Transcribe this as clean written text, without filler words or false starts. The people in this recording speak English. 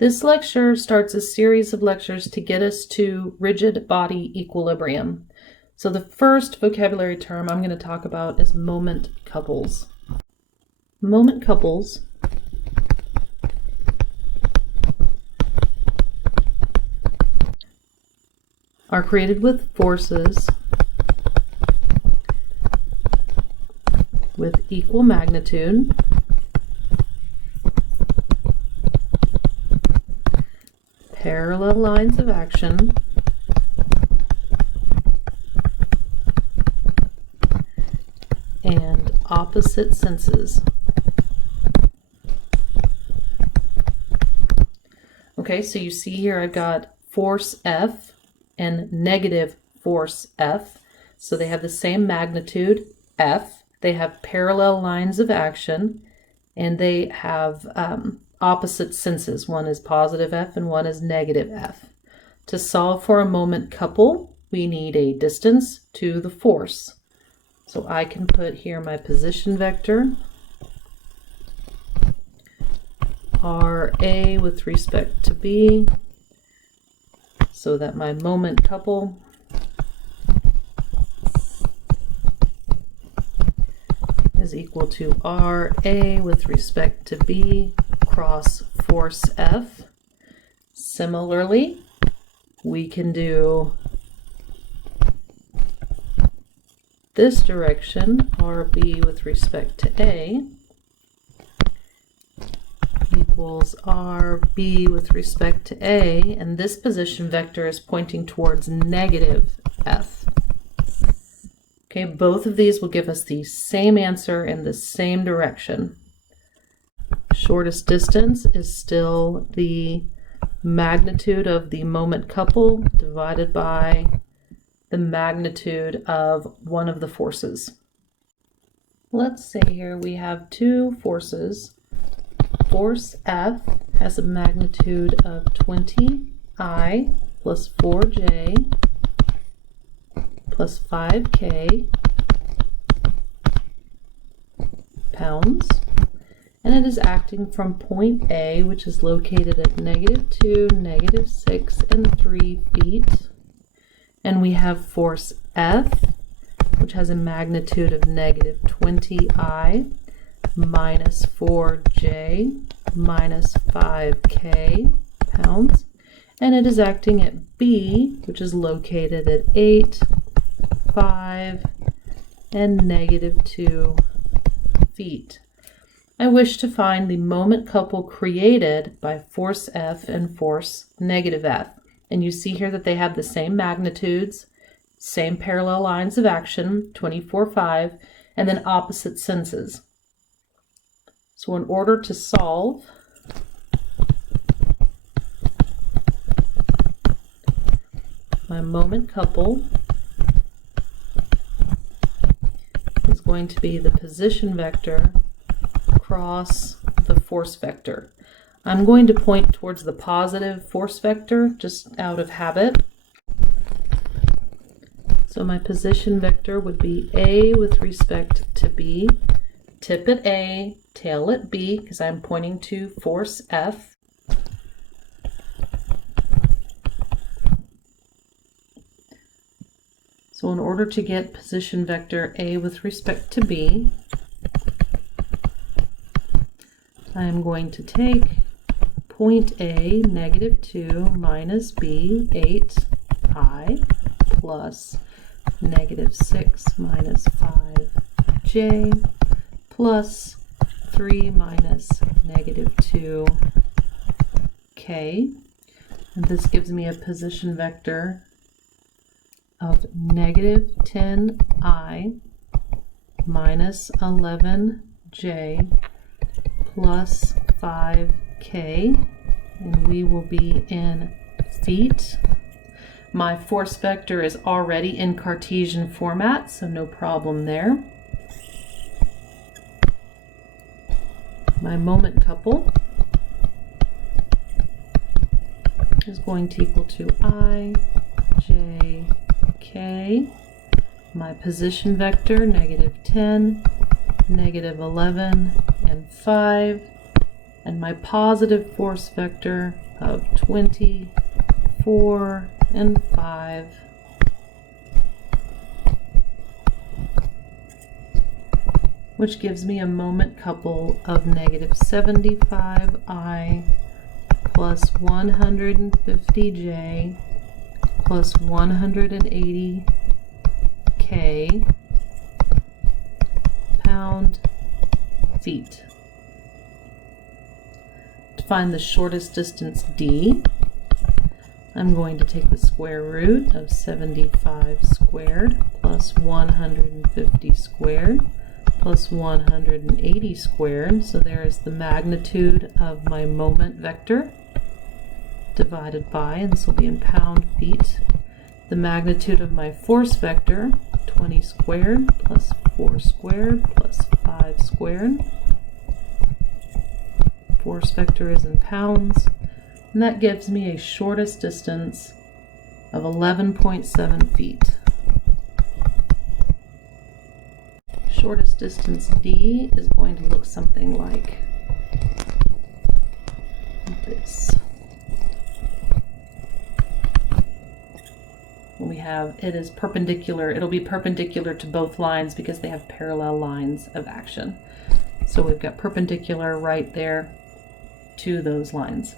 This lecture starts a series of lectures to get us to rigid body equilibrium. So the first vocabulary term I'm going to talk about is moment couples. Moment couples are created with forces with equal magnitude parallel lines of action and opposite senses. Okay, so you see here I've got force F and negative force F. So they have the same magnitude, F. They have parallel lines of action, and they have opposite senses. One is positive F and one is negative F. To solve for a moment couple, we need a distance to the force. So I can put here my position vector, RA with respect to B, so that my moment couple is equal to RA with respect to B cross force F. Similarly, we can do this direction, RB with respect to A, equals RB with respect to A, and this position vector is pointing towards negative F. Okay, both of these will give us the same answer in the same direction. Shortest distance is still the magnitude of the moment couple divided by the magnitude of one of the forces. Let's say here we have two forces. Force F has a magnitude of 20I plus 4J plus 5K pounds, and it is acting from point A, which is located at -2, -6, and 3 feet. And we have force F, which has a magnitude of -20I minus 4J minus 5K pounds, and it is acting at B, which is located at 8, 5, and -2 feet. I wish to find the moment couple created by force F and force negative F. And you see here that they have the same magnitudes, same parallel lines of action, 24, 5, and then opposite senses. So in order to solve, my moment couple is going to be the position vector cross the force vector. I'm going to point towards the positive force vector just out of habit. So my position vector would be A with respect to B, tip at A, tail at B, because I'm pointing to force F. So in order to get position vector A with respect to B, I'm going to take point A, -2 minus B, 8I, plus -6 minus 5J, plus 3 minus -2K. And this gives me a position vector of -10I minus 11J plus 5K, and we will be in feet. My force vector is already in Cartesian format, so no problem there. My moment couple is going to equal to I, J, K. My position vector, -10, -11, and 5. And my positive force vector of 20, 4, and 5. Which gives me a moment couple of negative 75I plus 150J plus 180K pound-feet. To find the shortest distance D, I'm going to take the square root of 75 squared plus 150 squared plus 180 squared. So there is the magnitude of my moment vector divided by, and this will be in pound-feet, the magnitude of my force vector, 20 squared plus 4 squared plus 5 squared. Force vector is in pounds, and that gives me a shortest distance of 11.7 feet. Shortest distance D is going to look something like this. We have, it is perpendicular, it'll be perpendicular to both lines because they have parallel lines of action. So we've got perpendicular right there to those lines.